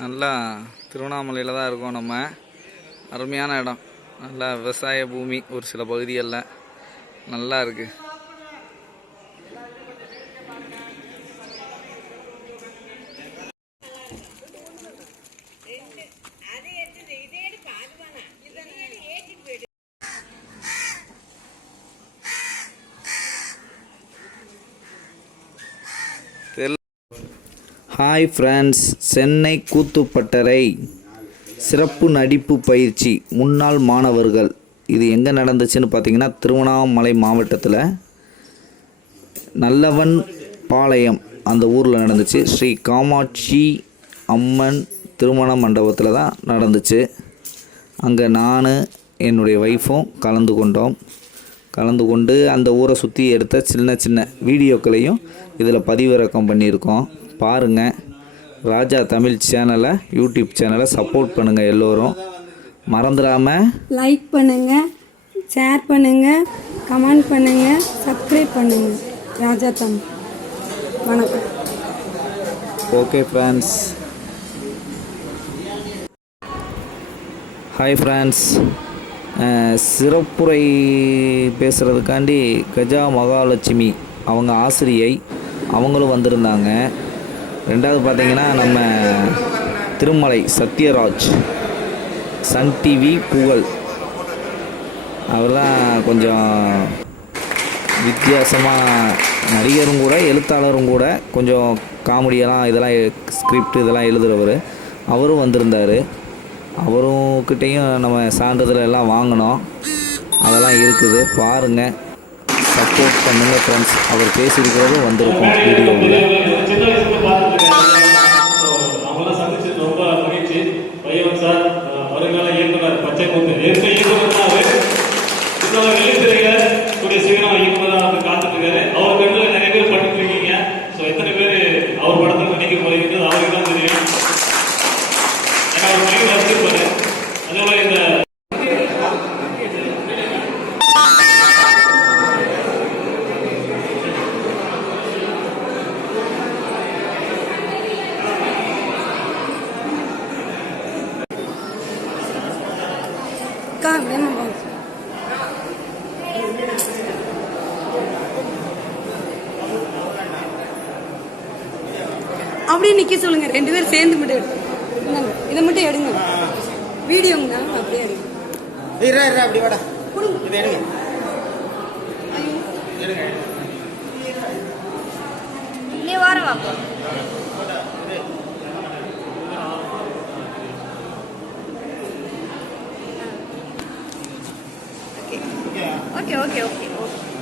நல்லா திருவண்ணாமலையில் தான் இருக்கோம் நம்ம. அருமையான இடம், நல்லா விவசாய பூமி, ஒரு சில பகுதிகளில் நல்லா இருக்குது. ஹாய் ஃப்ரெண்ட்ஸ், சென்னை கூத்துப்பட்டறை சிறப்பு நடிப்பு பயிற்சி முன்னாள் மாணவர்கள். இது எங்கே நடந்துச்சுன்னு பார்த்தீங்கன்னா, திருவண்ணாமலை மாவட்டத்தில் நல்லவன் பாளையம் அந்த ஊரில் நடந்துச்சு. ஸ்ரீ காமாட்சி அம்மன் திருமண மண்டபத்தில் தான் நடந்துச்சு. அங்கே நான் என்னுடைய ஒய்ஃபும் கலந்து கொண்டு அந்த ஊரை சுற்றி எடுத்த சின்ன சின்ன வீடியோக்களையும் இதில் பதிவிறக்கம் பண்ணியிருக்கோம். பாருங்கள். ராஜா தமிழ் சேனலை, யூடியூப் சேனலை சப்போர்ட் பண்ணுங்கள். எல்லோரும் மறந்துடாமல் லைக் பண்ணுங்கள், ஷேர் பண்ணுங்கள், கமெண்ட் பண்ணுங்கள், சப்ஸ்கிரைப் பண்ணுங்கள். ராஜா தமிழ். வணக்கம். Okay friends. Hi friends. சிறப்புரை பேசுகிறதுக்காண்டி கஜா மகாலட்சுமி அவங்க ஆசிரியை அவங்களும் வந்திருந்தாங்க. ரெண்டாவது பார்த்திங்கன்னா, நம்ம திருமலை சத்யராஜ் சன் டிவி புகழ் அவர்தான் கொஞ்சம் வித்தியாசமாக நடிகரும் கூட எழுத்தாளரும் கூட, கொஞ்சம் காமெடியெல்லாம் இதெல்லாம் ஸ்கிரிப்ட் இதெல்லாம் எழுதுகிறவர். அவரும் வந்திருந்தார். அவருக்கிட்டையும் நம்ம சான்றிதழ் எல்லாம் வாங்கினோம். அதெல்லாம் இருக்குது, பாருங்கள், சப்போர்ட் பண்ணுங்கள் ஃப்ரெண்ட்ஸ். அவர் பேசியிருக்கிறதும் வந்திருக்கும் வீடியோவில். அப்படியே நிக்க சொல்லுங்க, 2 பேரும் சேர்ந்து மட்டும் எடுங்க. இதை மட்டும் எடுங்க, வீடியோங்க. அப்படியே எடுங்க. அப்படி வாடா, இதை எடுங்க. இல்லையே வார வாப்பா. Okay okay okay okay.